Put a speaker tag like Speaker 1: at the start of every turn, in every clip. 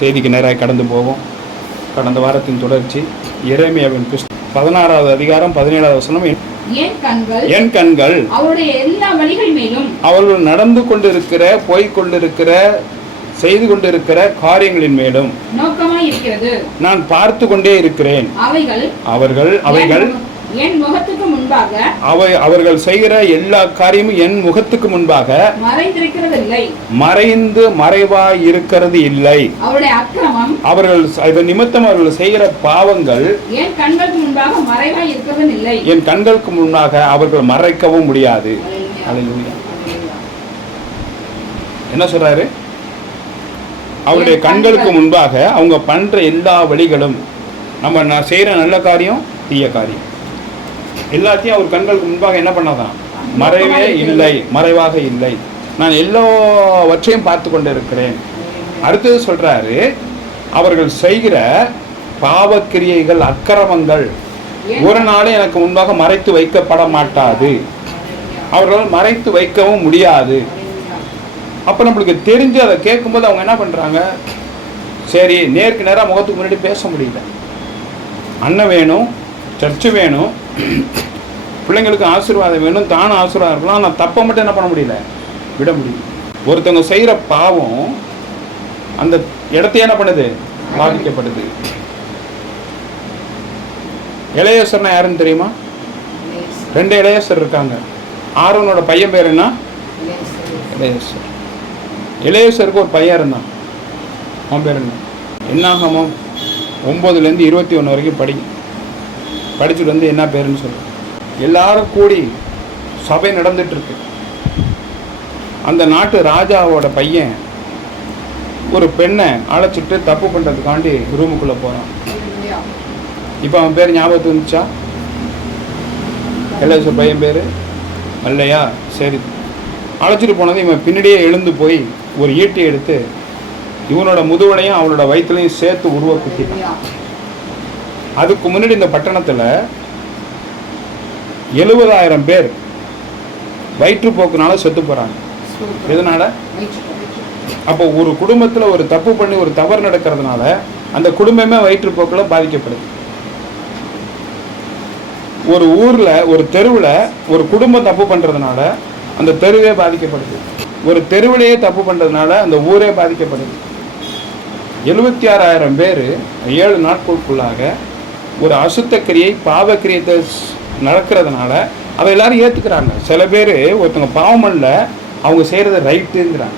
Speaker 1: செய்திக்கு நேராக கடந்து போவோம். கடந்த வாரத்தின் தொடர்ச்சி இறைமையாவின் புஸ்தகம் பதினாறாவது அதிகாரம் பதினேழாவது வசனம் என்-
Speaker 2: கண்கள் அவருடைய எல்லா வழிகள் மேலும்.
Speaker 1: அவர்கள் நடந்து கொண்டிருக்கிற போய்க் கொண்டிருக்கிற செய்து கொண்டிருக்கிற காரியங்களின் மேலும். நான் பார்த்து கொண்டே இருக்கிறேன்.
Speaker 2: அவைகள்
Speaker 1: அவர்கள் அவைகள்
Speaker 2: என் முகத்துக்கு முன்பாக
Speaker 1: அவை அவர்கள் செய்கிற எல்லா காரியமும் என் முகத்துக்கு முன்பாக
Speaker 2: மறைந்திருக்கிறதில்லை.
Speaker 1: மறைந்து மறைவாய் இருக்கிறது இல்லை.
Speaker 2: அவருடைய அக்கிரமம்
Speaker 1: அவர்கள் இதன் நிமித்தம் அவர்கள் செய்கிற பாவங்கள்
Speaker 2: என் கண்களுக்கு முன்பாக மறைவாய் இருக்கிறதும் இல்லை.
Speaker 1: என் கண்களுக்கு முன்னாக அவர்கள் மறைக்கவும் முடியாது. என்ன சொல்றாரு? அவருடைய கண்களுக்கு முன்பாக அவங்க பண்ற எல்லா வழிகளும் நம்ம நான் செய்யற நல்ல காரியம் தீய காரியம். எல்லாத்தையும் அவர் கண்களுக்கு முன்பாக என்ன பண்ணாதான்? மறைவே இல்லை மறைவாக இல்லை. நான் எல்லாவற்றையும் பார்த்து கொண்டு இருக்கிறேன் அடுத்தது சொல்றாரு அவர்கள் செய்கிற பாவக்கிரியைகள் அக்கிரமங்கள் ஒரு நாளும் எனக்கு முன்பாக மறைத்து வைக்கப்பட மாட்டாது. அவர்களால் மறைத்து வைக்கவும் முடியாது. அப்போ நம்மளுக்கு தெரிஞ்சு அதை கேட்கும்போது அவங்க என்ன பண்ணுறாங்க சரி நேருக்கு நேராக முகத்துக்கு முன்னாடி பேச முடியல. அண்ணன் வேணும் சர்ச்சு வேணும் பிள்ளைங்களுக்கு ஆசீர்வாதம் வேணும் தானும் ஆசீர்வாதம் இருக்கலாம். ஆனால் தப்பை மட்டும் என்ன பண்ண முடியல? விட முடியும். ஒருத்தவங்க செய்கிற பாவம் அந்த இடத்தையே என்ன பண்ணுது? பாதிக்கப்படுது. இளையசர்னா யாருன்னு தெரியுமா? ரெண்டு இளையசர் இருக்காங்க. ஆர்வனோட பையன் பேர் என்ன? இளையசர். இளையசருக்கு ஒரு பையன் இருந்தான். அவன் பேர் என்ன? என்னாகமோ ஒம்போதுலேருந்து இருபத்தி ஒன்று வரைக்கும் படிக்கும் படிச்சுட்டு வந்து என்ன பேருன்னு சொல்லு. எல்லாரும் கூடி சபை நடந்துட்டுருக்கு. அந்த நாட்டு ராஜாவோட பையன் ஒரு பெண்ணை அழைச்சிட்டு தப்பு பண்ணுறதுக்காண்டி ரூமுக்குள்ளே போகிறான் இப்போ அவன் பேர் ஞாபகத்து இருந்துச்சா இளையசர் பையன் பேர்? மல்லையா? சரி. அழைச்சிட்டு போனது இவன் பின்னாடியே எழுந்து போய் ஒரு ஈட்டி எடுத்து இவனோட முதுவலையும் அவனோட வயிற்றுலையும் சேர்த்து உருவ குத்திட்டான் அதுக்கு முன்னாடி இந்த பட்டணத்தில் எழுபதாயிரம் பேர் வயிற்றுப்போக்குனால செத்து போகிறாங்க எதனால? அப்போ ஒரு குடும்பத்தில் ஒரு தப்பு பண்ணி ஒரு தவறு நடக்கிறதுனால அந்த குடும்பமே வயிற்றுப்போக்கில் பாதிக்கப்படுது. ஒரு ஊரில் ஒரு தெருவில் ஒரு குடும்பம் தப்பு பண்ணுறதுனால அந்த தெருவே பாதிக்கப்படுது. ஒரு தெருவிலேயே தப்பு பண்ணுறதுனால அந்த ஊரே பாதிக்கப்படுது. எழுபத்தி ஆறாயிரம் பேர் ஏழு நாட்களுக்குள்ளாக ஒரு அசுத்தக்கிரியை பாவக்கிரியத்தை நடக்கிறதுனால அதை எல்லாரும் ஏற்றுக்கிறாங்க சில பேர் ஒருத்தவங்க பாவம் பண்ணல அவங்க செய்கிறது ரைட்டுங்கிறாங்க.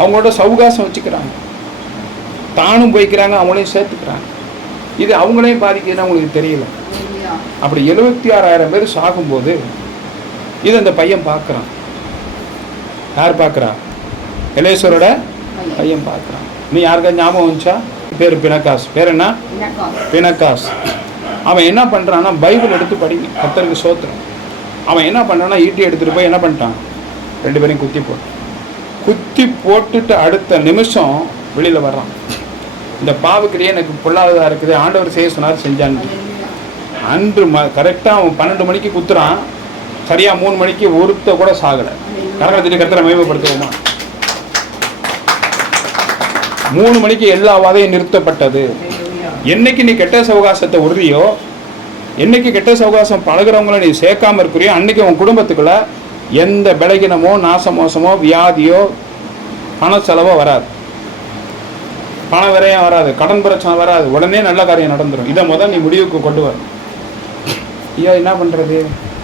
Speaker 1: அவங்களோட சவுகாசம் வச்சுக்கிறாங்க. தானும் போய்க்கிறாங்க அவங்களையும் சேர்த்துக்கிறாங்க. இது அவங்களையும் பாதிக்குதுன்னு அவங்களுக்கு தெரியல. அப்படி எழுபத்தி ஆறாயிரம் பேர் சாகும்போது இது அந்த பையன் பார்க்குறான் யார் பார்க்குறா எலேஸ்வரோட பையன். பார்க்குறான் நீ யாருக்கா ஞாபகம் வந்துச்சா? பேர் பினக்காஸ் பேர் என்ன? பினக்காஸ் அவன் என்ன பண்ணுறான்னா பைபிள் எடுத்து படிங்க கத்தருக்கு சோத்துறான் அவன் என்ன பண்ணுறான்னா ஈட்டி எடுத்துகிட்டு போய் என்ன பண்ணிட்டான்? ரெண்டு பேரையும் குத்தி போட்டான் குத்தி போட்டுட்டு அடுத்த நிமிஷம் வெளியில் வர்றான். இந்த பாவுக்கிட்டே எனக்கு பொல்லாததாக இருக்குது. ஆண்டவர் செய்ய சொன்னார் செஞ்சான்னு. அன்று ம கரெக்டாக அவன் பன்னெண்டு மணிக்கு குத்துறான். சரியாக மூணு மணிக்கு ஒருத்த கூட சாகலை. கரகத்திட்டு கத்திர மேம்படுத்துவோமா மூணு மணிக்கு எல்லா வாதையும் நிறுத்தப்பட்டது. என்னைக்கு நீ கெட்ட சவகாசத்தை உறுதியோ என்னைக்கு கெட்ட சவகாசம் பழகுறவங்கள நீ சேர்க்காம இருக்கிறியோ அன்னைக்கு உன் குடும்பத்துக்குள்ள எந்த விலகினமோ நாசமோசமோ வியாதியோ பண செலவோ வராது. பண விரயம் வராது கடன் பிரச்சனை வராது. உடனே நல்ல காரியம் நடந்துடும் இதை முதல் நீ முடிவுக்கு கொண்டு வர. ஐயா என்ன பண்ணுறது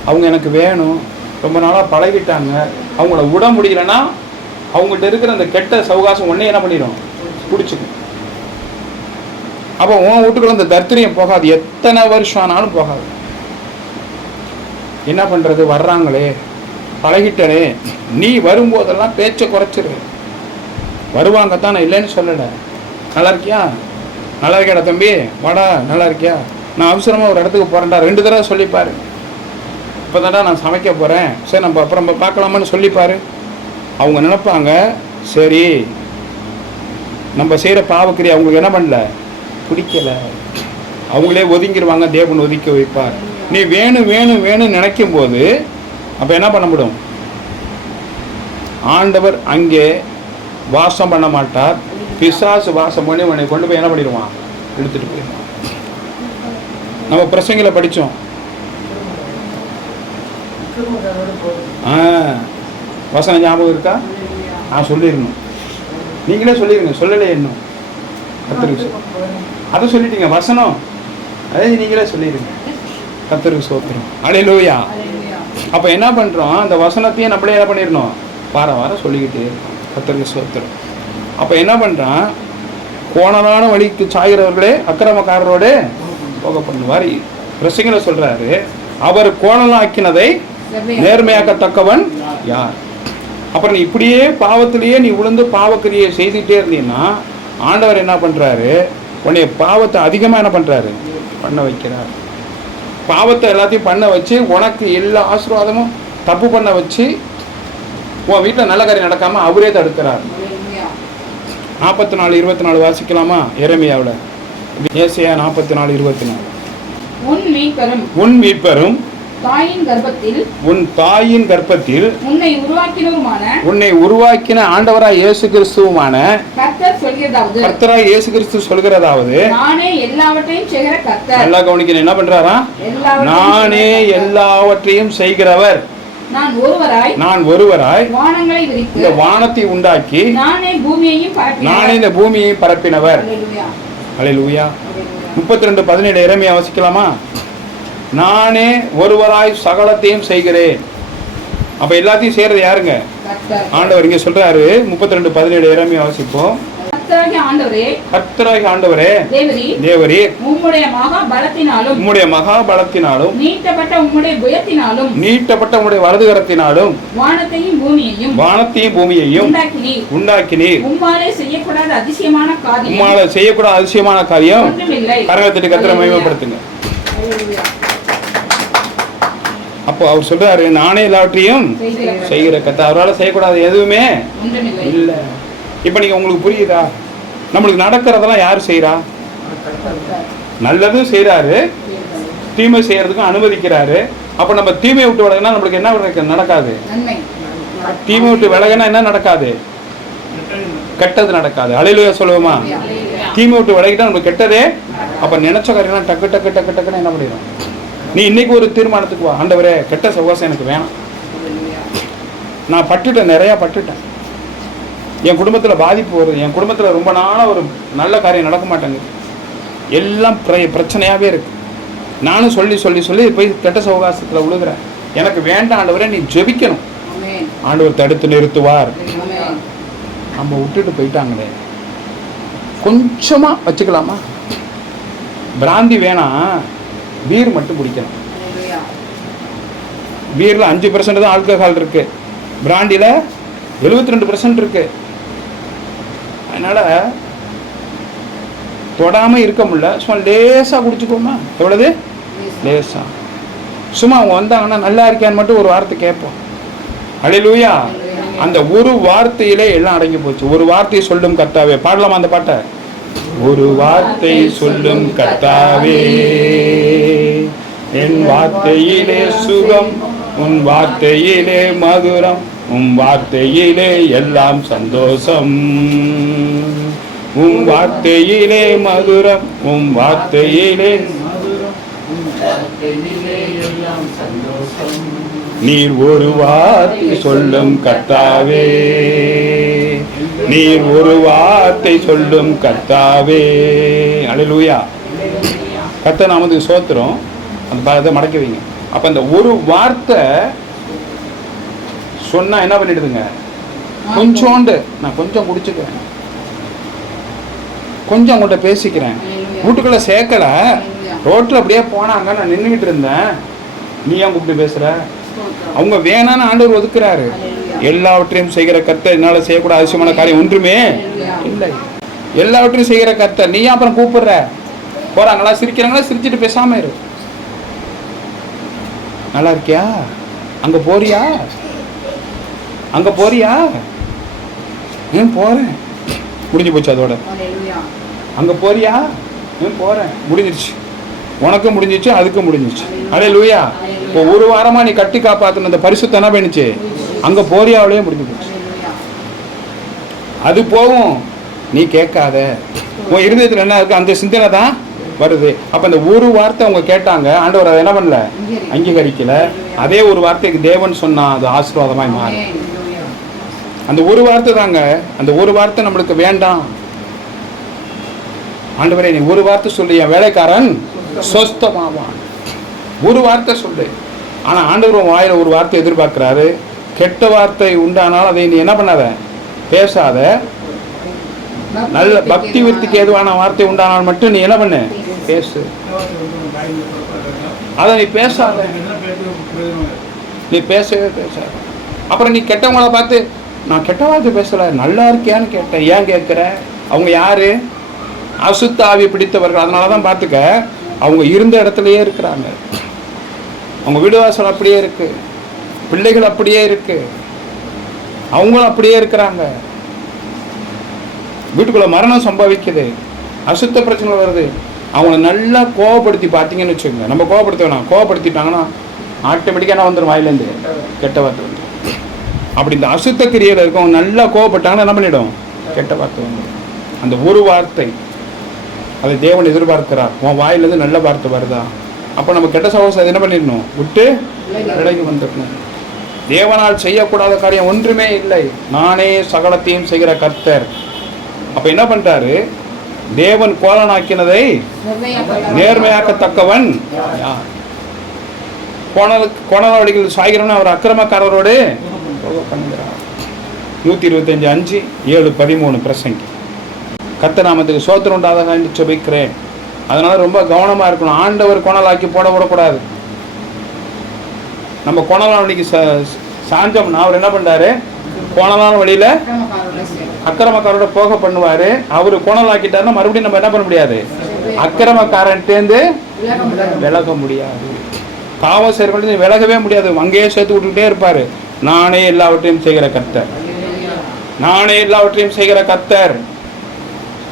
Speaker 1: அவங்க எனக்கு வேணும். ரொம்ப நாளாக பழகிட்டாங்க. அவங்கள விட முடியலன்னா அவங்கள்ட்ட இருக்கிற அந்த கெட்ட சவகாசம் உடனே என்ன பண்ணிடும் பிடிச்சிக்கும். அப்போ உன் வீட்டுக்குள்ள அந்த தரித்திரியம் போகாது. எத்தனை வருஷம் ஆனாலும் போகாது. என்ன பண்ணுறது வர்றாங்களே. பழகிட்டனே. நீ வரும்போதெல்லாம் பேச்சை குறைச்சிரு. வருவாங்க தான் நான் இல்லைன்னு சொல்லலை. நல்லா இருக்கியா நல்லா இருக்கியாடா தம்பி? வாடா நல்லா இருக்கியா நான் அவசரமாக ஒரு இடத்துக்கு போகிறேன்டா ரெண்டு தடவை சொல்லிப்பாரு. இப்போ நான் சமைக்க போகிறேன் சரி நம்ம அப்புறம் நம்ம பார்க்கலாமான்னு சொல்லிப்பார். அவங்க நினைப்பாங்க சரி நம்ம செய்கிற பாவக்கிரி அவங்களுக்கு என்ன பண்ணல? பிடிக்கலை. அவங்களே ஒதுங்கிடுவாங்க தேவன் ஒதுக்கி வைப்பார். நீ வேணும் வேணும் வேணும்னு நினைக்கும் போது அப்போ என்ன பண்ண முடியும்? ஆண்டவர் அங்கே வாசம் பண்ண மாட்டார். பிசாசு வாசம் பண்ணி உன்னை கொண்டு போய் என்ன பண்ணிடுவான்? இழுத்துட்டு போயிடுவான். நம்ம பிரசங்களை படித்தோம் ஆ. வசனம் ஞாபகம் இருக்கா? நான் சொல்லிடணும். நீங்களே சொல்லிடுங்க சொல்லலை இன்னும் கத்திரிக்கு அதை சொல்லிட்டீங்க வசனம். அதே நீங்களே சொல்லிடுங்க. கத்திரிக்கு சோத்திரம். அலையிலூயா அப்போ என்ன பண்ணுறோம் அந்த வசனத்தையும் நம்மளே என்ன பண்ணிடணும்? வார வாரம் சொல்லிக்கிட்டே இருக்கோம். கத்திரிக்கு சோத்திரம். அப்போ என்ன பண்ணுறான் கோணலான வழிக்கு சாகிறவர்களே அக்கிரமக்காரரோடு போக பண்ணுவார். பிரசங்கில சொல்றாரு அவர் கோணலாக்கினதை நேர்மையாக்கத்தக்கவன் யார்? அப்புறம் நீ இப்படியே பாவத்திலேயே நீ உளுந்து பாவக்கிரியை செய்துட்டே இருந்தீங்கன்னா ஆண்டவர் என்ன பண்றாரு? உன்னைய பாவத்தை அதிகமா என்ன பண்றாரு? பண்ண வைக்கிறார். பாவத்தை எல்லாத்தையும் பண்ண வச்சு உனக்கு எல்லா ஆசீர்வாதமும் தப்பு பண்ண வச்சு உன் வீட்டில் நல்ல காரியம் நடக்காம அவரே தடுக்கிறார். நாற்பத்தி நாலு இருபத்தி நாலு வாசிக்கலாமா? எரமியாவில். ஏசியா நாற்பத்தி நாலு இருபத்தி நாலு
Speaker 2: உன் மீட்பரும் தாயின் கர்ப்பத்தில்
Speaker 1: உன் தாயின் கர்ப்பத்தில்
Speaker 2: உன்னை உருவாக்கினருமான
Speaker 1: உன்னை உருவாக்கின ஆண்டவராய் இயேசு கிறிஸ்துவுமான
Speaker 2: கர்த்தர் சொல்கிறதாவது
Speaker 1: கர்த்தராய் இயேசு கிறிஸ்து சொல்கிறதாவது
Speaker 2: நானே எல்லாவற்றையும் செய்கிற கர்த்தர்
Speaker 1: நல்லா கவனிக்கணும் என்ன பண்றாரா நானே. எல்லாவற்றையும் செய்கிறவர்
Speaker 2: நான் ஒருவராய்
Speaker 1: நான் ஒருவராய்
Speaker 2: வானங்களை
Speaker 1: இந்த
Speaker 2: விரித்து
Speaker 1: வானத்தை உண்டாக்கி
Speaker 2: நானே பூமியையும்.
Speaker 1: நானே இந்த பூமியை பரப்பினவர். அலையிலூயா. முப்பத்தி ரெண்டு பதினேழு இறமையா வசிக்கலாமா நானே ஒருவராய் சகலத்தையும் செய்கிறேன். அப்ப எல்லாத்தையும் செய்யறது யாருங்க. ஆண்டவர். இங்க சொல்றாரு முப்பத்தி ரெண்டு பதினேழு இறமையா வாசிப்போம். கர்த்தராகி ஆண்டவரே
Speaker 2: தேவரி உம்முடைய மகா பலத்தினாலும்
Speaker 1: உம்முடைய மகாபலத்தினாலும்
Speaker 2: நீட்டப்பட்ட உம்முடைய புயத்தினாலும்
Speaker 1: நீட்டப்பட்ட உம்முடைய வலதுகரத்தினாலும்
Speaker 2: வானத்தையும் பூமியையும்
Speaker 1: வானத்தையும் பூமியையும்
Speaker 2: உண்டாக்கினீர்.
Speaker 1: உண்டாக்கினீர்.
Speaker 2: உம்மாலே செய்யக்கூடாத அதிசயமான காரியம்.
Speaker 1: உம்மால செய்யக்கூடாத அதிசயமான காரியம். கரகத்திட்டு கத்திர. மகிமைப்படுத்துங்க. அப்போ அவர் சொல்றாரு நானே எல்லாவற்றையும்
Speaker 2: செய்கிற.
Speaker 1: செய்கிற கத்த. அவரால் செய்யக்கூடாது எதுவுமே இல்லை. இப்போ நீங்க உங்களுக்கு புரியுதா? நம்மளுக்கு நடக்கிறதெல்லாம் யார்
Speaker 2: கர்த்தர்.
Speaker 1: நல்லதும் செய்றாரு தீமை செய்யறதுக்கும் அனுமதிக்கிறாரு. அப்போ நம்ம தீமை விட்டு விலகினா நம்மளுக்கு என்ன நடக்க- நடக்காது? தீமை விட்டு விலகினா என்ன நடக்காது? கெட்டது நடக்காது. அலையிலுயா சொல்லுவோமா. தீமை விட்டு விலகிட்டா நம்மளுக்கு கெட்டதே அப்போ நினைச்ச காரியம்லாம் டக்கு டக்கு டக்கு டக்குன்னு என்ன பண்ணிடும் நீ இன்னைக்கு ஒரு தீர்மானத்துக்கு வா. ஆண்டவரே கெட்ட சகவாசம் எனக்கு வேணாம். நான் பட்டுட்டேன் நிறையா பட்டுட்டேன். என் குடும்பத்தில் பாதிப்பு வருது. என் குடும்பத்தில் ரொம்ப நாளாக ஒரு நல்ல காரியம் நடக்க மாட்டேங்குது. எல்லாம் பிர பிரச்சனையாகவே இருக்கு. நானும் சொல்லி சொல்லி சொல்லி போய் கெட்ட சவகாசத்தில் விழுகிறேன் எனக்கு வேண்டாம் ஆண்டவரே நீ ஜெபிக்கணும். ஆண்டவர் தடுத்து நிறுத்துவார். நம்ம விட்டுட்டு போயிட்டாங்களே. கொஞ்சமாக வச்சுக்கலாமா? பிராந்தி வேணாம். பீர் மட்டும் குடிக்கணும். பீரில் அஞ்சு பர்சன்ட் தான் ஆல்கஹால் இருக்கு. பிராண்டியில் எழுபத்தி ரெண்டு பர்சன்ட் இருக்கு. அதனால தொடாம இருக்க முடியல. சும்மா லேசா குடிச்சுக்கோமா. எவ்வளவு? லேசா. சும்மா அவங்க வந்தாங்கன்னா நல்லா இருக்கியான்னு மட்டும் ஒரு வார்த்தை கேட்போம். அழிலூயா அந்த ஒரு வார்த்தையிலே எல்லாம் அடங்கி போச்சு. ஒரு வார்த்தையை சொல்லும் கர்த்தாவே. பாடலாமா அந்த பாட்டை? ஒரு வார்த்தை சொல்லும் கத்தாவே என் வார்த்தையிலே சுகம் உன் வார்த்தையிலே மதுரம் உன் வார்த்தையிலே எல்லாம் சந்தோஷம். உன் வார்த்தையிலே மதுரம் உன் வார்த்தையிலே நீர் ஒரு வார்த்தை சொல்லும் கத்தாவே நீர் ஒரு வார்த்தை சொல்லும் கர்த்தாவே. அலையிலூயா. கர்த்த நாமது சோத்திரம். அந்த பாகத்தை மடக்கி வைங்க அப்ப அந்த ஒரு வார்த்தை சொன்னா என்ன பண்ணிடுதுங்க? கொஞ்சோண்டு. நான் கொஞ்சம் குடிச்சுக்கிறேன். கொஞ்சம் உங்கள்கிட்ட பேசிக்கிறேன். வீட்டுக்குள்ள சேர்க்கல. ரோட்ல அப்படியே போனாங்க. நான் நின்றுகிட்டு இருந்தேன். நீ ஏன் கூப்பிட்டு பேசுற?
Speaker 2: ஸ்தோத்திரம்.
Speaker 1: அவங்க வேணான்னு ஆண்டவர் ஒதுக்குறாரு. எல்லாவற்றையும் செய்கிற கர்த்தர் என்னால செய்யக்கூட அவசியமான காரியம் ஒன்றுமே. இல்லை. எல்லாவற்றையும் செய்கிற கர்த்தர். நீ ஏன் அப்புறம் கூப்பிடுற? போறாங்களா சிரிக்கிறாங்களா? சிரிச்சிட்டு பேசாம இரு. நல்லா இருக்கியா? அங்க போறியா? அங்க போறியா? ம் போறேன். முடிஞ்சு போச்சு அதோட. அங்க போறியா? ம் போறேன். முடிஞ்சிருச்சு. உனக்கும் முடிஞ்சிச்சு அதுக்கும் முடிஞ்சிச்சு அடே லூயா இப்போ ஒரு வாரமா நீ கட்டி காப்பாத்தின அந்த பரிசுத்தம் என்ன பண்ணுச்சு? அங்க போறியாவிலேயே முடிஞ்சு போச்சு. அது போகும் நீ கேட்காத. உன் இருதயத்தில் என்ன இருக்கு? அந்த சிந்தனை தான் வருது. அப்ப இந்த ஒரு வார்த்தை அவங்க கேட்டாங்க. ஆண்டவர் அதை என்ன பண்ணல? அங்கீகரிக்கல. அதே ஒரு வார்த்தைக்கு தேவன் சொன்னா அது ஆசீர்வாதமாய் மாறும். அந்த ஒரு வார்த்தை தாங்க. அந்த ஒரு வார்த்தை நம்மளுக்கு வேண்டாம். ஆண்டவரே நீ ஒரு வார்த்தை சொல்லி. என் வேலைக்காரன் சொஸ்தமாவான். ஒரு வார்த்தை சொல்லு. ஆனா ஆண்டவர் வாயில ஒரு வார்த்தை எதிர்பார்க்கிறாரு. கெட்ட வார்த்தை உண்டானால் அதை நீ என்ன பண்ணாத? பேசாத. நல்ல பக்தி விருத்திக்கு எதுவான வார்த்தை உண்டானால் மட்டும் நீ என்ன பண்ணு? பேசு. அதை நீ பேசாத. நீ பேசவே பேசாத. அப்புறம் நீ கெட்டவங்கள பார்த்து நான் கெட்ட வார்த்தை பேசல நல்லா இருக்கியான்னு கேட்டேன். ஏன் கேட்குற? அவங்க யாரு? அசுத்தாவி பிடித்தவர்கள். அதனால தான் பார்த்துக்க அவங்க இருந்த இடத்துலையே இருக்கிறாங்க. அவங்க வீடு வாசல் அப்படியே இருக்குது பிள்ளைகள் அப்படியே இருக்கு. அவங்களும் அப்படியே இருக்கிறாங்க. வீட்டுக்குள்ள மரணம் சம்பவிக்குது. அசுத்த பிரச்சனை வருது. அவங்கள நல்லா கோவப்படுத்தி பார்த்தீங்கன்னு வச்சுக்கோங்க. நம்ம கோவப்படுத்த வேணாம். கோவப்படுத்திட்டாங்கன்னா ஆட்டோமேட்டிக்காக என்ன வந்துடும் வாயிலேருந்து கெட்ட வார்த்தை வந்து அப்படி இந்த அசுத்த கிரியையில் இருக்கவங்க நல்லா கோவப்பட்டாங்கன்னா என்ன பண்ணிடும்? கெட்ட வார்த்தை வந்து அந்த ஒரு வார்த்தை அதை தேவன் எதிர்பார்க்கிறார். உன் வாயிலேருந்து நல்ல வார்த்தை வருதா? அப்போ நம்ம கெட்ட சகோசம் என்ன பண்ணிடணும்? விட்டு விலகி வந்துடணும். தேவனால் செய்யக்கூடாத காரியம் ஒன்றுமே இல்லை. நானே சகலத்தையும் செய்கிற கர்த்தர். அப்ப என்ன பண்றாரு? தேவன் கோலனாக்கினதை நேர்மையாக்கத்தக்கவன். யார் கோணலுக்கு கோணல வழிகள் சாய்கிறவன் அவர் அக்கிரமக்காரரோடு நூற்றி இருபத்தஞ்சி அஞ்சு ஏழு பதிமூணு பிரசங்கி. கத்த நாமத்துக்கு சோத்திரம் உண்டாதாக என்று செபிக்கிறேன் அதனால ரொம்ப கவனமா இருக்கணும். ஆண்டவர் கோணலாக்கி போட விடக்கூடாது. நம்ம கோணலான வழிக்கு ச சாஞ்சோம்னா அவர் என்ன பண்ணாரு? கோணலான வழியில அக்கிரமக்காரோட போக பண்ணுவாரு. அவரு கோணலாக்கிட்டாருன்னா மறுபடியும் நம்ம என்ன பண்ண முடியாது? அக்கிரமக்காரன்ட்டேந்து
Speaker 2: விலக முடியாது.
Speaker 1: காவல் முடியாது பாவம் விலகவே முடியாது. அங்கேயே சேர்த்து விட்டுக்கிட்டே இருப்பார். நானே எல்லாவற்றையும் செய்கிற கர்த்தர். நானே எல்லாவற்றையும் செய்கிற கர்த்தர்.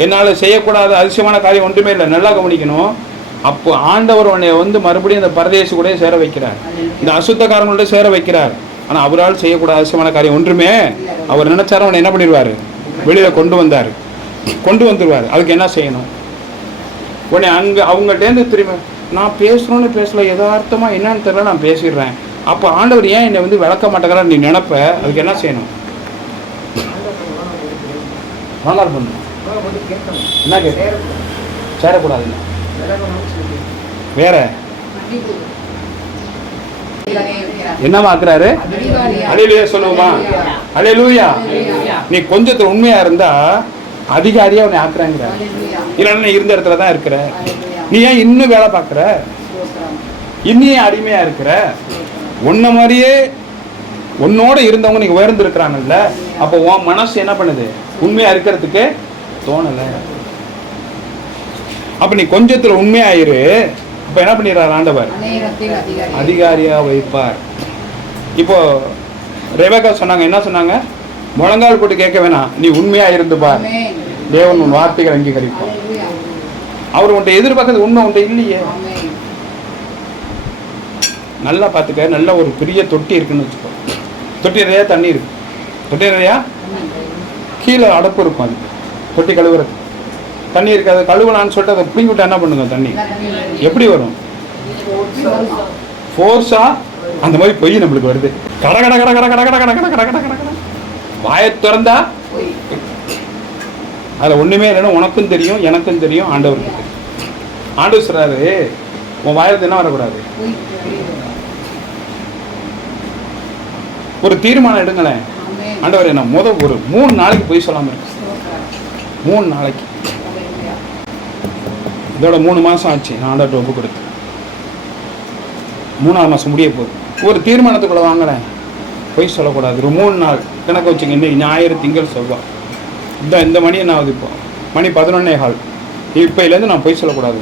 Speaker 1: என்னால் செய்யக்கூடாத அதிசயமான காரியம் ஒன்றுமே இல்லை. நல்லா கவனிக்கணும். அப்போ ஆண்டவர் உன்னை வந்து மறுபடியும் இந்த பரதேசி கூட சேர வைக்கிறார். இந்த அசுத்தக்காரங்களோட சேர வைக்கிறார். ஆனால் அவரால் செய்யக்கூடாத அதிசயமான காரியம் ஒன்றுமே அவர் நினைச்சாரு அவனை என்ன பண்ணிடுவார்? வெளியில கொண்டு வந்தார். கொண்டு வந்துடுவார். அதுக்கு என்ன செய்யணும்? உடனே அங்கே அவங்கள்ட்டேருந்து திரும்ப நான் பேசணும்னு பேசல யதார்த்தமா என்னன்னு தெரியல நான் பேசிடுறேன். அப்போ ஆண்டவர் ஏன் என்னை வந்து விளக்க மாட்டேங்கிறார் நீ நினைப்ப? அதுக்கு என்ன செய்யணும்? மணல் பண்ணணும் என்ன கேட்க சேரக்கூடாதுங்க வேற? என்னமா ஆக்குறாரு?
Speaker 2: அதிகாரியா.
Speaker 1: அலையிலேயே சொல்லுவோமா? அலையிலூயா நீ கொஞ்சத்துல உண்மையா இருந்தா அதிகாரியா உன்னை ஆக்குறாங்கிற. இல்லைன்னா நீ இருந்த இடத்துல தான் இருக்கிற. நீ ஏன் இன்னும் வேலை பார்க்குற? இன்னும் அடிமையா இருக்கிற? உன்ன மாதிரியே உன்னோட இருந்தவங்க நீங்க உயர்ந்து இருக்கிறாங்கல்ல அப்போ உன் மனசு என்ன பண்ணுது? உண்மையா இருக்கிறதுக்கு தோணல. அப்ப நீ கொஞ்சத்துல உண்மையாயிரு. அப்ப என்ன பண்ணிடுறாரு ஆண்டவர்?
Speaker 2: அநேகத்தில் அதிகாரி.
Speaker 1: அதிகாரியா வைப்பார். இப்போ ரெபேக்கா சொன்னாங்க என்ன சொன்னாங்க? முழங்கால் போட்டு கேட்க வேணாம். நீ உண்மையா இருந்து பார். தேவன் உன் வார்த்தைகள் அங்கீகரிப்பார். அவர் உன்ட்ட எதிர்பார்க்கறது உண்மை உன்ட்ட இல்லையே. நல்லா பார்த்துக்க நல்ல ஒரு பெரிய தொட்டி இருக்குன்னு வச்சுக்கோ. தொட்டி நிறையா தண்ணி இருக்கு. தொட்டி நிறையா? கீழே அடப்பு இருக்கும் அது. தொட்டி கழுவுறது தண்ணி இருக்காது கழுவுனான்னு சொல்லிட்டு அதை பிடிங்கி விட்டா என்ன பண்ணுங்க தண்ணி எப்படி வரும்
Speaker 2: ஃபோர்ஸாக
Speaker 1: ஃபோர்ஸா அந்த மாதிரி பொய் நம்மளுக்கு வருது கட கட கட கட கட கட கட கட கட கட கட கட வாயை திறந்தா அதில் ஒன்றுமே இல்லைன்னா உனக்கும் தெரியும் எனக்கும் தெரியும் ஆண்டவருக்கு தெரியும் ஆண்டவர் சொல்கிறாரு உன் வாயிலிருந்து என்ன வரக்கூடாது ஒரு தீர்மானம் எடுங்களேன் ஆண்டவர் என்ன முத ஒரு மூணு நாளைக்கு பொய் சொல்லாமல் இருக்கு மூணு நாளைக்கு இதோட மூணு மாதம் ஆச்சு நான் ஆண்டாட்ட ஒப்பு கொடுத்து. மூணாவது மாதம் முடிய போகுது. ஒரு தீர்மானத்துக்குள்ள வாங்கினேன் பொய் சொல்லக்கூடாது. ஒரு மூணு நாள் கணக்கு வச்சுங்க. இன்னைக்கு ஞாயிறு திங்கள் செவ்வாய் இந்த இந்த மணி என்ன ஆகுது இப்போ? மணி பதினொன்னே கால். இப்போலேருந்து நான் பொய் சொல்லக்கூடாது.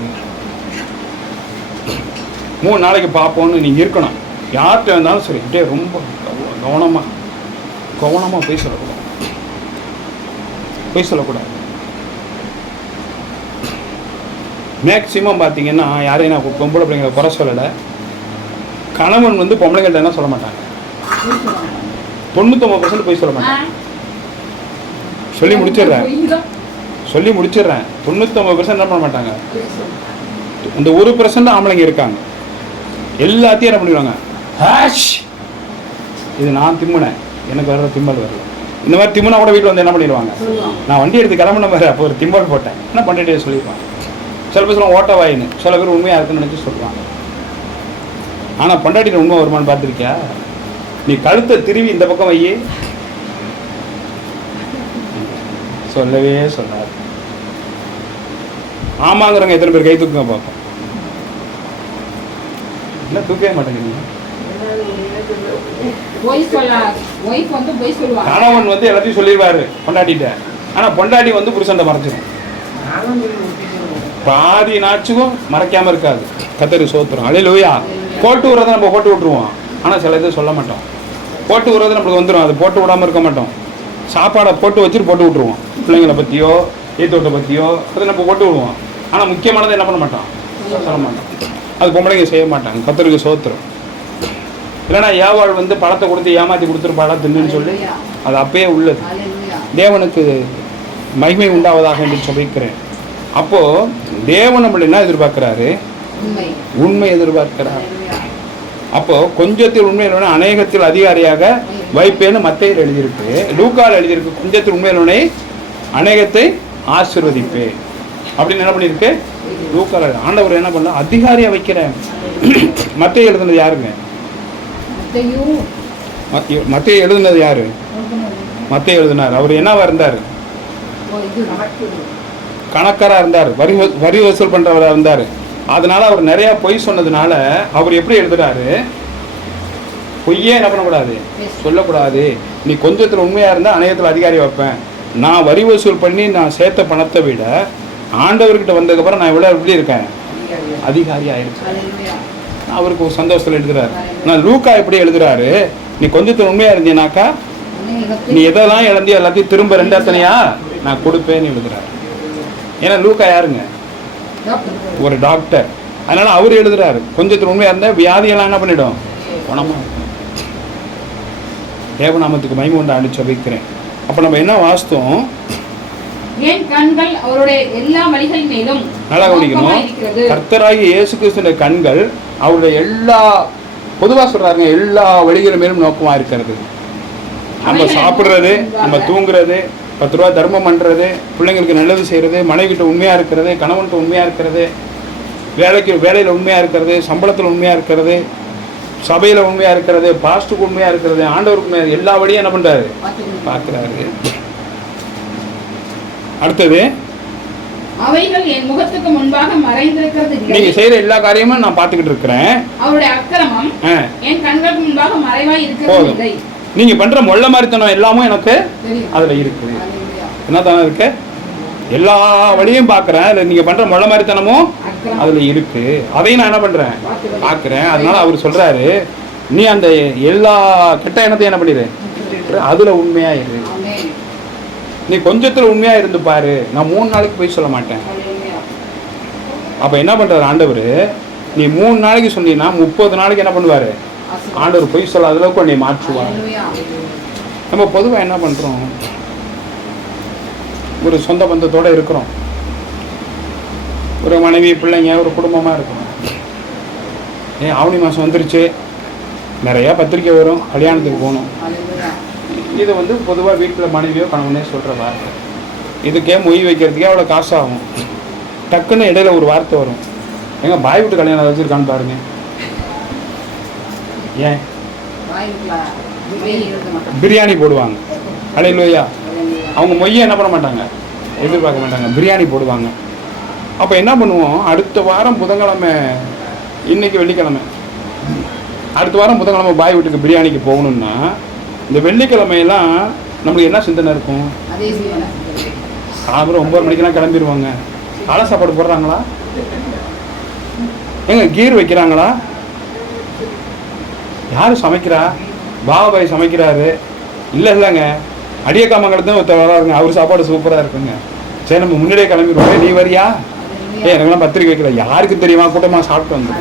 Speaker 1: மூணு நாளைக்கு பார்ப்போன்னு நீங்கள் இருக்கணும். யார்கிட்ட இருந்தாலும் சரி. அப்படியே ரொம்ப கவனமாக கவனமாக பொய் சொல்லக்கூடாது. பொய் சொல்லக்கூடாது. மேக்சிமம் பார்த்தீங்கன்னா யாரையும் நான் பொம்பளை பிள்ளைங்களை குறை சொல்லலை. கணவன் வந்து பொம்பளைங்கள்ட்ட என்ன சொல்ல மாட்டாங்க? தொண்ணூத்தொம்பது பர்சன்ட் போய் சொல்ல மாட்டாங்க. சொல்லி முடிச்சிடுறேன். சொல்லி முடிச்சிடுறேன். தொண்ணூத்தொம்பது பர்சன்ட் என்ன பண்ண மாட்டாங்க? இந்த ஒரு பர்சன்ட் ஆம்பளைங்க இருக்காங்க. எல்லாத்தையும் என்ன பண்ணிடுவாங்க? ஹேஷ்! இது நான் திம்முனேன். எனக்கு வர்ற திம்மல் வரல. இந்த மாதிரி திம்முனா கூட வீட்டில் வந்து என்ன பண்ணிடுவாங்க? நான் வண்டி எடுத்து கிளம்புன மாதிரி அப்போ ஒரு திம்பல் போட்டேன். என்ன பண்ணிட்டே சொல்லியிருப்பாங்க? சில பேர் சொல்லுவாங்க ஓட்ட வாயின்னு. சில பேர் உண்மையாக இருக்குன்னு நினச்சி சொல்லுவாங்க. ஆனால் பொண்டாட்டியில் உண்மை வருமானு பார்த்துருக்கியா? நீ கழுத்தை திருவி இந்த பக்கம் வையி. சொல்லவே சொல்லாது. ஆமாங்கிறவங்க எத்தனை பேர் கை தூக்குங்க பார்ப்போம். என்ன தூக்கவே மாட்டேங்கிறீங்க?
Speaker 2: பொய் சொல்ல ஒய்ஃப் வந்து பொய் சொல்லுவாங்க
Speaker 1: கணவன் வந்து எல்லாத்தையும் சொல்லிடுவாரு பொண்டாட்டிட்ட. ஆனால் பொண்டாட்டி வந்து புருஷன்ட்ட மறைச்சிடும் பாதி நாச்சுக்கும் மறைக்காம இருக்காது. கத்தரி சோத்துரும். அலே லூயா போட்டு விடுறத நம்ம போட்டு விட்டுருவோம். ஆனால் சில இது சொல்ல மாட்டோம். போட்டு விடுறது நம்மளுக்கு வந்துடும் அது போட்டு விடாம இருக்க மாட்டோம். சாப்பாடை போட்டு வச்சுட்டு போட்டு விட்டுருவோம். பிள்ளைங்களை பற்றியோ ஈத்தோட்டை பற்றியோ அதை நம்ம போட்டு விடுவோம். ஆனால் முக்கியமானதை என்ன பண்ண மாட்டோம்? சொல்ல மாட்டோம். அது பொம்பளைங்க செய்ய மாட்டாங்க. கத்தருக்கு சோத்துரும். இல்லைன்னா ஏவாள் வந்து பழத்தை கொடுத்து ஏமாற்றி கொடுத்துருப்பாளா தின்னுன்னு சொல்லி? அது அப்பயே உள்ளது. தேவனுக்கு மகிமை உண்டாவதாக என்று சொல்லிக்கிறேன். அப்போ தேவன் நம்மள என்ன எதிர்பார்க்கிறாரு?
Speaker 2: உண்மை.
Speaker 1: உண்மை எதிர்பார்க்கிறார்.
Speaker 2: Hallelujah.
Speaker 1: அப்போ கொஞ்சத்தில் உண்மை இல்லைனா அநேகத்தில் அதிகாரியாக வைப்பேன்னு மத்தையில் எழுதியிருக்கு. லூக்கால் எழுதியிருக்கு கொஞ்சத்தில் உண்மை இல்லைனே அநேகத்தை ஆசிர்வதிப்பேன் அப்படின்னு என்ன பண்ணியிருக்கு? லூக்கால் ஆண்டவர் என்ன பண்ண அதிகாரியா வைக்கிறேன். மத்திய எழுதுனது யாருங்க? மத்திய. எழுதுனது யாரு? மத்திய எழுதினார். அவர் என்னவா இருந்தார்? கணக்கராக இருந்தார் வரி வரி வசூல் பண்ணுறவராக இருந்தார். அதனால் அவர் நிறையா பொய் சொன்னதுனால அவர் எப்படி எழுதுறாரு? பொய்யே என்ன பண்ணக்கூடாது? சொல்லக்கூடாது. நீ கொஞ்சத்தில் உண்மையாக இருந்தால் அநேகத்தில் அதிகாரி வைப்பேன். நான் வரி வசூல் பண்ணி நான் சேர்த்த பணத்தை விட ஆண்டவர்கிட்ட வந்ததுக்கப்புறம் நான் இவ்வளோ எப்படி இருக்கேன்? அதிகாரி ஆயிருக்கேன் அவருக்கு ஒரு சந்தோஷத்தில் எழுதுறாரு. நான் லூக்கா எப்படி எழுதுறாரு? நீ கொஞ்சத்தில் உண்மையாக இருந்தீனாக்கா? நீ எதெல்லாம் இழந்தியோ எல்லாத்தையும் திரும்ப ரெண்டு அத்தனையா? நான் கொடுப்பேன்னு எழுதுறாரு. ஏன்னா லூக்கா யாருங்க. ஒரு டாக்டர். அதனால அவர் எழுதுறாரு. கொஞ்சத்தில் உண்மையாக இருந்தால் வியாதியெல்லாம் என்ன பண்ணிடும்? குணமா இருக்கும். தேவநாமத்துக்கு மகிமை உண்டாண்டு சொல்லிக்கிறேன் அப்போ நம்ம என்ன வாஸ்தவம்
Speaker 3: என் கண்கள் அவருடைய எல்லா வழிகள் மேலும்
Speaker 1: நல்லா கவனிக்கணும்.
Speaker 3: நோக்கமாய் இருக்கிறது?
Speaker 1: கர்த்தராகி இயேசு கிறிஸ்துவின் கண்கள் அவருடைய எல்லா பொதுவாக சொல்றாருங்க எல்லா வழிகள் மேலும் நோக்கமாக இருக்கிறது. நம்ம சாப்பிட்றது நம்ம தூங்குறது பத்து ரூபா தர்மம் பண்ணுறது பிள்ளைங்களுக்கு நல்லது செய்கிறது மனைவிட்ட உண்மையாக இருக்கிறது கணவன்கிட்ட உண்மையாக இருக்கிறது வேலைக்கு வேலையில் உண்மையாக இருக்கிறது சம்பளத்தில் உண்மையாக இருக்கிறது சபையில் உண்மையாக இருக்கிறது பாஸ்ட்டுக்கு உண்மையாக இருக்கிறது ஆண்டவருக்கு உண்மையாக எல்லா வழியும் என்ன பண்ணுறாரு. பார்க்குறாரு. அடுத்தது
Speaker 3: அவைகள் என் முகத்துக்கு முன்பாக மறைந்திருக்கிறது இல்லை.
Speaker 1: நீங்கள் செய்கிற எல்லா காரியமும் நான் பார்த்துக்கிட்டு இருக்கிறேன்.
Speaker 3: அவருடைய அக்கிரமம் என் கண்களுக்கு முன்பாக மறைவாய் இருக்கிறது
Speaker 1: நீங்கள் பண்ணுற மொள்ள மாதிரித்தனம் எல்லாமும் எனக்கு. அதில் இருக்குது. என்ன தானே இருக்கு? எல்லா வழியும் பார்க்குறேன் அதில் நீங்கள் பண்ணுற மொள்ள மாதிரித்தனமும் அதில் இருக்கு. அதையும் நான் என்ன பண்ணுறேன் பார்க்குறேன் அதனால அவர் சொல்கிறாரு நீ அந்த எல்லா கெட்ட எண்ணத்தையும் என்ன பண்ணிடு அதில் உண்மையாக இரு. நீ கொஞ்சத்தில் உண்மையாக இருந்து பாரு. நான் மூணு நாளைக்கு போய் சொல்ல மாட்டேன். அப்போ என்ன பண்ணுறாரு ஆண்டவர்? நீ மூணு நாளைக்கு சொன்னீங்கன்னா முப்பது நாளைக்கு என்ன பண்ணுவார். ஆண்டவர் பொய் சொல்லாத அளவுக்கு உன்னை மாற்றுவார். நம்ம பொதுவாக என்ன பண்ணுறோம் ஒரு சொந்த பந்தத்தோடு இருக்கிறோம். ஒரு மனைவி பிள்ளைங்க ஒரு குடும்பமாக இருக்கிறோம். ஏன் ஆவணி மாதம் வந்துருச்சு. நிறையா பத்திரிக்கை வரும். கல்யாணத்துக்கு போகணும். இது வந்து பொதுவாக வீட்டில் மனைவியோ கணவனே சொல்கிற வார்த்தை. இதுக்கே மொய் வைக்கிறதுக்கே அவ்வளோ காசு ஆகும் டக்குன்னு இடையில ஒரு வார்த்தை வரும். எங்க பாய் விட்டு கல்யாணம் வச்சுருக்கான்னு பாருங்க. ஏன். பிரியாணி போடுவாங்க. அலையிலோயா.
Speaker 2: Hallelujah.
Speaker 1: அவங்க மொய்யை என்ன பண்ண மாட்டாங்க? எதிர்பார்க்க மாட்டாங்க. பிரியாணி போடுவாங்க. அப்போ என்ன பண்ணுவோம்? அடுத்த வாரம் புதன்கிழமை இன்னைக்கு வெள்ளிக்கிழமை. அடுத்த வாரம் புதன்கிழமை பாய் வீட்டுக்கு பிரியாணிக்கு போகணும்னா இந்த வெள்ளிக்கிழமையெல்லாம் நம்மளுக்கு என்ன சிந்தனை இருக்கும். காலம்பரம் ஒம்பது மணிக்கெல்லாம் கிளம்பிடுவாங்க காலை சாப்பாடு போடுறாங்களா? ஏங்க கீர் வைக்கிறாங்களா? யார் சமைக்கிறா? பாபாபாய் சமைக்கிறாரு. இல்லை இல்லைங்க. அடியக்காமங்கலத்து ஒருத்தர் வராருங்க. அவர் சாப்பாடு சூப்பராக இருக்குங்க. சரி நம்ம முன்னாடியே கிளம்பிடுவோம். நீ வரியா? ஏ எனக்கெல்லாம் பத்திரிக்கை வைக்கல. யாருக்கு தெரியுமா? கூட்டமாக சாப்பிட்டு வந்து.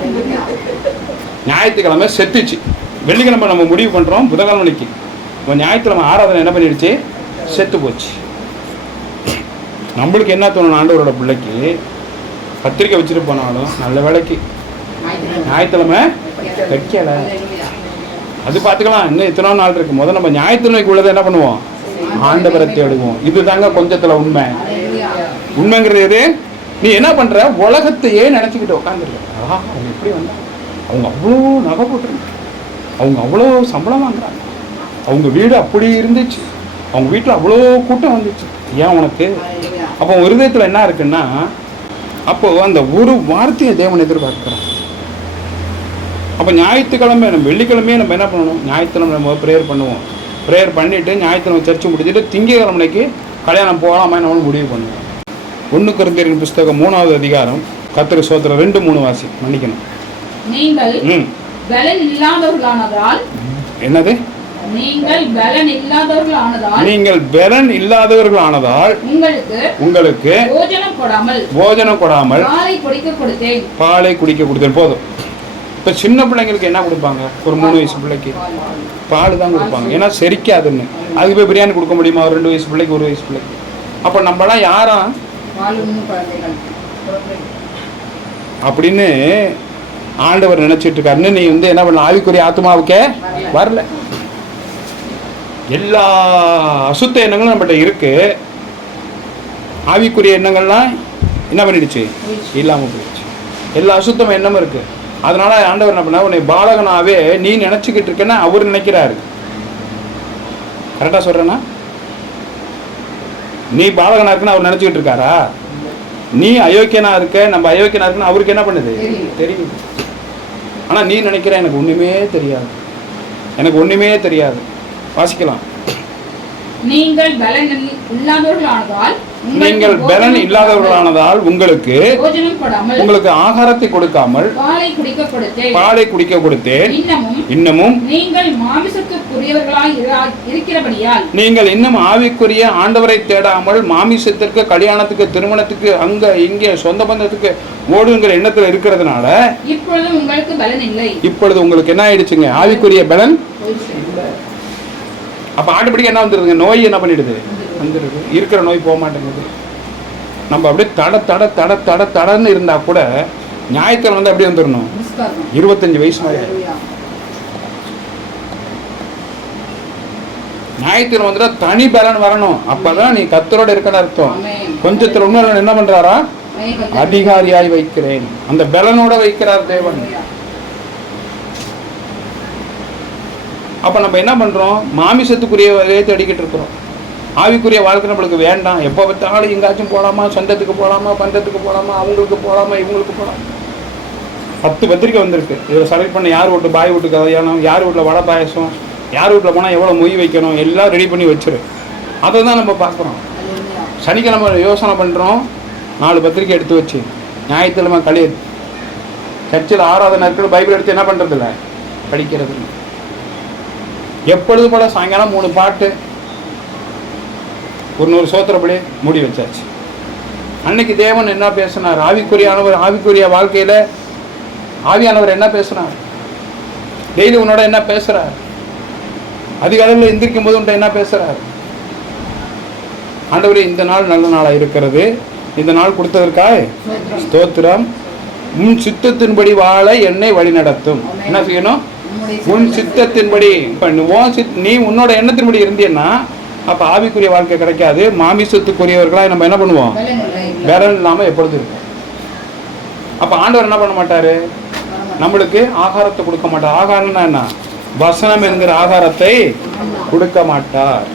Speaker 1: ஞாயிற்றுக்கிழமை செத்துச்சு. வெள்ளிக்கிழமை நம்ம முடிவு பண்ணுறோம் புதன்கிழமைக்கு இப்போ ஞாயிற்றுக்கிழமை ஆராதனை என்ன பண்ணிடுச்சு? செத்து போச்சு. நம்மளுக்கு என்ன தோணும்? ஆண்டவரோட பிள்ளைக்கு பத்திரிக்கை வச்சுட்டு போனாலும் நல்ல வேலைக்கு. ஞாயிற்றுக்கிழமை வைக்கல. அது பார்த்துக்கலாம். இன்னும் இத்தனை நாள் இருக்கு. முதல்ல நம்ம ஞாயிற்றுக்கிழமைக்கு உள்ளதை என்ன பண்ணுவோம்? ஆண்டவரை தேடுவோம் இதுதாங்க கொஞ்சத்துல உண்மை. உண்மைங்கிறது எது? நீ என்ன பண்ற? உலகத்தையே நினைச்சுக்கிட்டு உட்காந்துருக்க ஆஹா அவங்க எப்படி வந்தாங்க அவங்க அவ்வளோ நகை போட்டுருங்க அவங்க அவ்வளோ சம்பளம் வாங்குறாங்க. அவங்க வீடு அப்படி இருந்துச்சு. அவங்க வீட்டில் அவ்வளோ கூட்டம் வந்துச்சு. ஏன் உனக்கு? அப்போ உன் இருதயத்தில் என்ன இருக்குன்னா அப்போது அந்த ஒரு வார்த்தையை தேவன் எதிர்பார்க்குறான் அப்போ ஞாயிற்றுக்கிழமை நம்ம வெள்ளிக்கிழமையே நம்ம என்ன பண்ணணும்? ஞாயிற்றுக்கிழமை நம்ம ப்ரேயர் பண்ணுவோம். ப்ரேயர் பண்ணிவிட்டு ஞாயிற்றுக்கிழமை சர்ச்சு முடிச்சுட்டு திங்கக்கிழமைக்கு கல்யாணம் போகலாமா நம்ம முடிவு பண்ணுவோம். ஒன்று குருந்தியரின் புஸ்தகம் மூணாவது அதிகாரம் கத்திர சோத்திரம் ரெண்டு மூணு வாசி மன்னிக்கணும். என்னது?
Speaker 3: நீங்கள் பலன்
Speaker 1: இல்லாதவர்கள் ஆனதால்
Speaker 3: உங்களுக்கு
Speaker 1: உங்களுக்கு
Speaker 3: போஜனம் கொடாமல் பாலை குடிக்க கொடுத்தேன்.
Speaker 1: போதும். இப்போ சின்ன பிள்ளைங்களுக்கு என்ன கொடுப்பாங்க? ஒரு மூணு வயசு பிள்ளைக்கு.
Speaker 2: பால்,
Speaker 1: தான் கொடுப்பாங்க. ஏன்னா செரிக்காதுன்னு. அதுக்கு போய் பிரியாணி கொடுக்க முடியுமா? ஒரு ரெண்டு வயசு பிள்ளைக்கு ஒரு வயசு பிள்ளைக்கு. அப்போ நம்மலாம் யாரா. அப்படின்னு ஆண்டவர் நினைச்சிட்டு இருக்காருன்னு நீ வந்து என்ன பண்ண ஆவிக்குரிய ஆத்மாவுக்கே வரல. எல்லா அசுத்த எண்ணங்களும் நம்மகிட்ட இருக்கு. ஆவிக்குரிய எண்ணங்கள்லாம் என்ன பண்ணிடுச்சு? இல்லாமல் போயிடுச்சு. எல்லா அசுத்தம் எண்ணமும் இருக்கு. அதனால ஆண்டவர் என்ன பண்ண உன்னை பாலகனாவே நீ நினைச்சுக்கிட்டு இருக்கேன்னா அவர் நினைக்கிறாரு. கரெக்டாக சொல்றேன்னா? நீ பாலகனா இருக்குன்னு அவர் நினைச்சுக்கிட்டு இருக்காரா? நீ அயோக்கியனா இருக்க நம்ம அயோக்கியனா இருக்குன்னு அவருக்கு என்ன பண்ணுது?
Speaker 2: தெரியும்.
Speaker 1: தெரியும் ஆனா நீ நினைக்கிற எனக்கு ஒண்ணுமே தெரியாது. எனக்கு ஒண்ணுமே தெரியாது. வாசிக்கலாம்.
Speaker 3: நீங்கள் பலன் இல்- இல்லாதவர்களானதால் உங்களுக்கு
Speaker 1: நீங்கள் பலன்
Speaker 3: போஜனம்
Speaker 1: இல்லாதவர்களானதால் உங்களுக்கு ஆகாரத்தை கொடுக்காமல்
Speaker 3: பாலை குடிக்க கொடுத்தேன்
Speaker 1: பாலை குடிக்க கொடுத்தேன்
Speaker 3: இன்னமும்
Speaker 1: இன்னமும்
Speaker 3: நீங்கள் மாமிசத்துக்குரியவர்களாய் இரா- இருக்கிறபடியால்
Speaker 1: நீங்கள் இன்னும் ஆவிக்குரிய ஆண்டவரை தேடாமல் மாமிசத்திற்கு கல்யாணத்துக்கு திருமணத்துக்கு அங்க இங்கே சொந்த பந்தத்துக்கு ஓடுங்கிற எண்ணத்துல இருக்கிறதுனால
Speaker 3: இப்பொழுது உங்களுக்கு பலன் இல்லை.
Speaker 1: இப்பொழுது உங்களுக்கு என்ன ஆயிடுச்சுங்க? ஆவிக்குரிய பலன். அப்ப ஆட்டோமேட்டிக்கா என்ன வந்துருதுங்க? நோய் என்ன பண்ணிடுது? வந்துடுது. இருக்கிற நோய் போக மாட்டேங்குது. நம்ம அப்படியே தட தட தட தட தடன்னு இருந்தா கூட ஞாயிற்றுக்கிழமை வந்து அப்படியே வந்துடணும். இருபத்தஞ்சு வயசு மாதிரி. ஞாயிற்றுக்கிழமை வந்துட்டா தனி பலன் வரணும். அப்பதான் நீ கத்தரோட இருக்கன்னு அர்த்தம். கொஞ்சத்துல இன்னொரு என்ன பண்றாரா? அதிகாரியாய் வைக்கிறேன். அந்த பலனோட வைக்கிறார் தேவன். அப்போ நம்ம என்ன பண்ணுறோம் மாமிசத்துக்குரிய வகையை தேடிக்கிட்டு இருக்கிறோம். ஆவிக்குரிய வாழ்க்கை நம்மளுக்கு வேண்டாம். எப்போ பார்த்தாலும் எங்காச்சும் போகலாமா சொந்தத்துக்கு போகலாமா பந்தத்துக்கு போகலாமா அவங்களுக்கு போகலாமா இவங்களுக்கு போகலாம் பத்து பத்திரிக்கை வந்திருக்கு. இதில் செலக்ட் பண்ண யார் வீட்டு பாய் வீட்டு கல்யாணம்? யார் வீட்டில் வடை பாயசம்? யார் வீட்டில் போனால் எவ்வளோ மொய் வைக்கணும்? எல்லாம் ரெடி பண்ணி வச்சிரு. அதை தான் நம்ம பார்க்குறோம். சனிக்கிழமை யோசனை பண்ணுறோம் நாலு பத்திரிக்கை எடுத்து வச்சு. ஞாயிற்றுக்கிழமை கழியது சர்ச்சில் ஆராதனை இருக்கிற பைபிள் எடுத்து என்ன பண்ணுறதில்ல படிக்கிறது எப்பொழுது போல சாயங்காலம் மூணு பாட்டு. ஒரு நூறு சோத்திரப்படி மூடி வச்சாச்சு. அன்னைக்கு தேவன் என்ன பேசினார்? ஆவிக்குரியானவர் ஆவிக்குரிய வாழ்க்கையில ஆவியானவர் என்ன பேசுனார்? டெய்லி உன்னோட என்ன பேசுறார்? அதிகாலையில் எந்திரிக்கும் போது உன்ட்ட என்ன பேசுகிறார் ஆண்டவரே இந்த நாள் நல்ல நாளா இருக்கிறது. இந்த நாள் கொடுத்ததற்காக
Speaker 2: ஸ்தோத்திரம்.
Speaker 1: உன் சித்தத்தின்படி வாழ என்னை வழி நடத்தும் என்ன செய்யணும்? உன் சித்தத்தின்படி இப்போ நீ உன் சித் நீ உன்னோட எண்ணத்தின்படி இருந்தீன்னா அப்ப ஆவிக்குரிய வாழ்க்கை கிடைக்காது. மாமிசத்துக்குரியவர்களாக நம்ம என்ன பண்ணுவோம்? விரல் இல்லாம எப்பொழுதும் இருக்கும் அப்ப ஆண்டவர் என்ன பண்ண மாட்டாரு? நம்மளுக்கு ஆகாரத்தை கொடுக்க மாட்டார். ஆகாரம்னா என்ன? வசனம் என்கிற ஆகாரத்தை கொடுக்க மாட்டார்.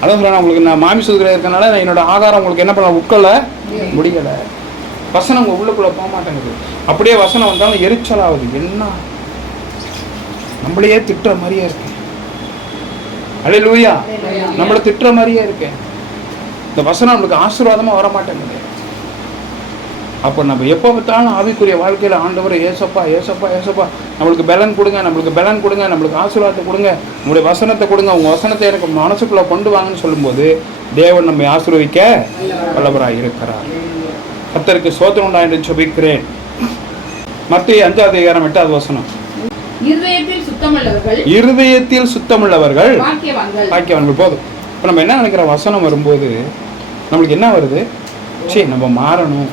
Speaker 1: அதான் சொல்கிறேன் உங்களுக்கு நான் மாமிசத்துக்குரிய இருக்கனால நான் என்னோட ஆகாரம் உங்களுக்கு என்ன பண்ண உட்கொள்ள முடியல. வசனம் உங்க உள்ளுக்குள்ள போக மாட்டேங்குது. அப்படியே வசனம் வந்தாலும் எரிச்சல் ஆகுது என்ன? நம்மளையே திட்டுற மாதிரியே இருக்கு. அலையிலூயா
Speaker 2: அல்லேலூயா.
Speaker 1: நம்மளை திட்டுற மாதிரியே இருக்கு. இந்த வசனம் நம்மளுக்கு ஆசீர்வாதமா வர மாட்டேங்குது. அப்போ நம்ம எப்போ பார்த்தாலும் ஆவிக்குரிய வாழ்க்கையில் ஆண்டவர் ஏசப்பா ஏசப்பா ஏசப்பா நம்மளுக்கு பலன் கொடுங்க நம்மளுக்கு பலன் கொடுங்க நம்மளுக்கு ஆசீர்வாதத்தை கொடுங்க உங்களுடைய வசனத்தை கொடுங்க உங்கள் வசனத்தை எனக்கு மனசுக்குள்ளே கொண்டு வாங்கன்னு சொல்லும்போது தேவன் நம்மை ஆசீர்வதிக்க வல்லவராக இருக்கிறார். கத்தருக்கு சோத்திரம் உண்டா என்று சொல்லிக்கிறேன் மத்திய அஞ்சாவது அதிகாரம் எட்டாவது வசனம்.
Speaker 3: இருதயத்தில் சுத்தமுள்ளவர்கள் பாக்கியவான்கள்.
Speaker 1: போதும். இப்போ நம்ம என்ன நினைக்கிற வசனம் வரும்போது நம்மளுக்கு என்ன வருது? சரி நம்ம மாறணும்.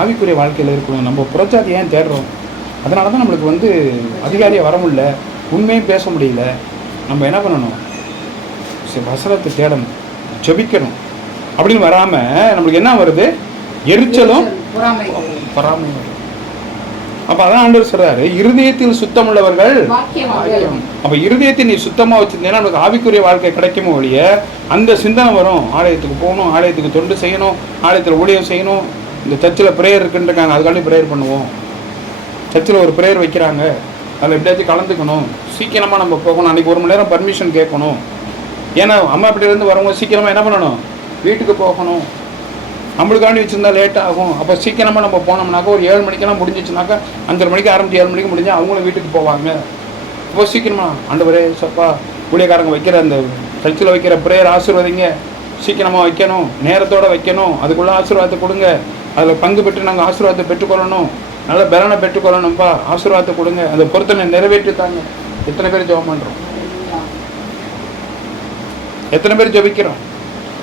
Speaker 1: ஆவிக்குரிய வாழ்க்கையில் இருக்கணும். நம்ம புறச்சாதி ஏன் தேடுறோம்? அதனால தான் நம்மளுக்கு வந்து அதிகாரியாக வர முடியல. உண்மையும் பேச முடியல. நம்ம என்ன பண்ணணும்? சரி வசனத்தை தேடணும். ஜெபிக்கணும். அப்படின்னு வராமல் நம்மளுக்கு என்ன வருது? எரிச்சலும்
Speaker 2: பொறாமை
Speaker 1: அப்போ அதான் ஆண்டவர் சொல்றாரு இருதயத்தில் சுத்தமுள்ளவர்கள்
Speaker 3: வாக்கியவான்கள்
Speaker 1: அப்போ இருதயத்தை நீ சுத்தமாக வச்சிருந்தேன்னா நமக்கு ஆவிக்குரிய வாழ்க்கை கிடைக்குமோ ஒழிய அந்த சிந்தனை வரும். ஆலயத்துக்கு போகணும் ஆலயத்துக்கு தொண்டு செய்யணும் ஆலயத்தில் ஊழியம் செய்யணும். இந்த சர்ச்சில் ப்ரேயர் இருக்குன்றாங்க அதுக்காண்டி ப்ரேயர் பண்ணுவோம். சர்ச்சில் ஒரு ப்ரேயர் வைக்கிறாங்க. அதில் எப்படியாச்சும் கலந்துக்கணும். சீக்கிரமாக நம்ம போகணும். அன்றைக்கி ஒரு மணி நேரம் பர்மிஷன் கேட்கணும். ஏன்னா அம்மா இருந்து வரவங்க சீக்கிரமாக என்ன பண்ணணும்? வீட்டுக்கு போகணும். நம்மளுக்காண்டி வச்சுருந்தா லேட் ஆகும். அப்போ சீக்கிரமாக நம்ம போனோம்னாக்கா ஒரு ஏழு மணிக்கெல்லாம் முடிஞ்சிச்சுனாக்கா அஞ்சரை மணிக்கு ஆரம்பிச்சு ஏழு மணிக்கு முடிஞ்சால் அவங்களும் வீட்டுக்கு போவாங்க. இப்போ சீக்கிரமா ஆண்டவரே சப்பா ஊழியக்காரங்க வைக்கிற அந்த சர்ச்சில் வைக்கிற ப்ரேயர் ஆசீர்வதிங்க. சீக்கிரமாக வைக்கணும். நேரத்தோட வைக்கணும். அதுக்குள்ள ஆசீர்வாதத்தை கொடுங்க. அதில் பங்கு பெற்று நாங்கள் ஆசீர்வாதத்தை பெற்றுக்கொள்ளணும். நல்ல பலனை பெற்றுக்கொள்ளணும்ப்பா ஆசீர்வாதத்தை கொடுங்க. அந்த பொருத்தனை நிறைவேற்றித்தாங்க. எத்தனை பேர் ஜெபம் பண்ணுறோம் எத்தனை பேர் ஜெபிக்கிறோம்?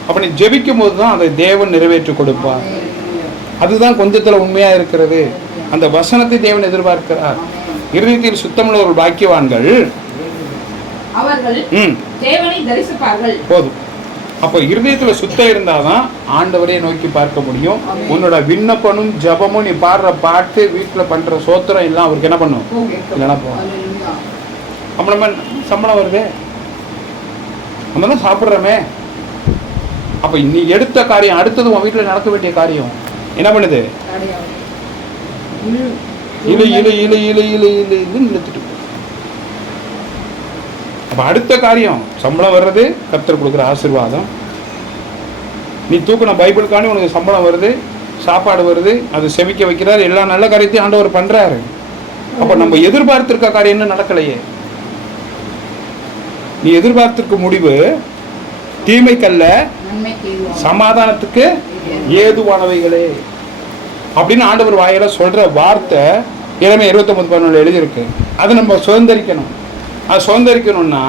Speaker 1: அப்போ நீ ஜெபிக்கும் போது தான் அதை தேவன் நிறைவேற்றி கொடுப்பார். அதுதான் கொஞ்சத்தில் உண்மையாக இருக்கிறது. அந்த வசனத்தை தேவன் எதிர்பார்க்கிறார். இருதயத்தில் சுத்தமுள்ள ஒரு பாக்கியவான்கள். போதும். அப்போ இருதயத்தில் சுத்தம் இருந்தால் தான் ஆண்டவரே நோக்கி பார்க்க முடியும். உன்னோட விண்ணப்பனும் ஜெபமும் நீ பாடுற பாட்டு வீட்டில் பண்ணுற சோத்திரம் எல்லாம் அவருக்கு என்ன பண்ணும்? இல்லைன்னா போகும்
Speaker 2: அல்லேலூயா.
Speaker 1: அப்போ நம்ம சம்பளம் வருதே? நம்ம தான் சாப்பிட்றோமே. அப்போ நீ எடுத்த காரியம் அடுத்தது உன் வீட்டில் நடக்க வேண்டிய காரியம் என்ன பண்ணுது. இழு இழு இழு இழு இழு இழு இழுன்னு இழுத்துட்டு. அப்ப அடுத்த காரியம் சம்பளம் வர்றது கர்த்தர் கொடுக்குற ஆசீர்வாதம் நீ தூக்குன பைபிளுக்காண்டி உனக்கு சம்பளம் வருது சாப்பாடு வருது அது செவிக்க வைக்கிறார் எல்லா நல்ல காரியத்தையும் ஆண்டவர் பண்றாரு அப்ப நம்ம எதிர்பார்த்திருக்க காரியம் இன்னும் நடக்கலையே நீ எதிர்பார்த்திருக்க முடிவு தீமைக்கல்ல. சமாதானத்துக்கு ஏதுவானவைகளே. அப்படின்னு ஆண்டவர் வாயில சொல்ற வார்த்தை இளமை இருபத்தொன்பது பதினொன்று எழுதியிருக்கு. அதை நம்ம சுதந்திரிக்கணும். அது சுதந்திரிக்கணும்னா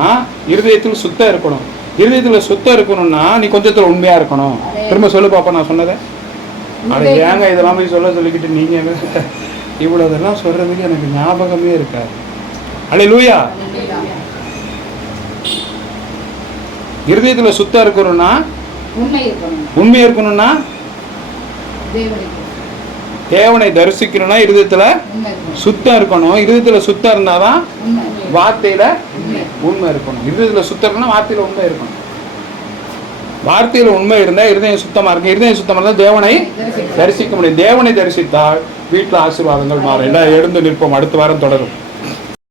Speaker 1: இருதயத்தில் சுத்தம் இருக்கணும். இருதயத்தில் சுத்தம் இருக்கணும்னா நீ கொஞ்சத்தில் உண்மையா இருக்கணும். திரும்ப சொல்லு பாப்பா நான் சொன்னதை. அட ஏங்க இதெல்லாம் போய் சொல்ல சொல்லிக்கிட்டு நீங்க இவ்வளோ இதெல்லாம் சொல்றதுக்கு எனக்கு ஞாபகமே இருக்காது. அலே லூயா. இருதயத்தில் சுத்தம் இருக்கணும்னா
Speaker 2: உண்மை இருக்கணும்
Speaker 1: உண்மை இருக்கணும்னா? தேவனை தரிசிக்கணும்னா இருதயத்தில் சுத்தம் இருக்கணும். இருதயத்தில் சுத்தம் இருந்தாதான்
Speaker 2: உண்மை
Speaker 1: வார்த்தையில
Speaker 2: உண்மை.
Speaker 1: உண்மை இருக்கணும். இருதயத்தில் சுத்தம் இருக்கணும் வார்த்தையில உண்மை இருக்கணும். வார்த்தையில உண்மை இருந்தா இருதயம் சுத்தமா இருக்கும் இருதயம் சுத்தமா இருந்தா தேவனை தரிசிக்க முடியும். தேவனை தரிசித்தால் வீட்டில் ஆசீர்வாதங்கள் மாறும். எல்லாம் எழுந்து நிற்போம். அடுத்த வாரம் தொடரும்.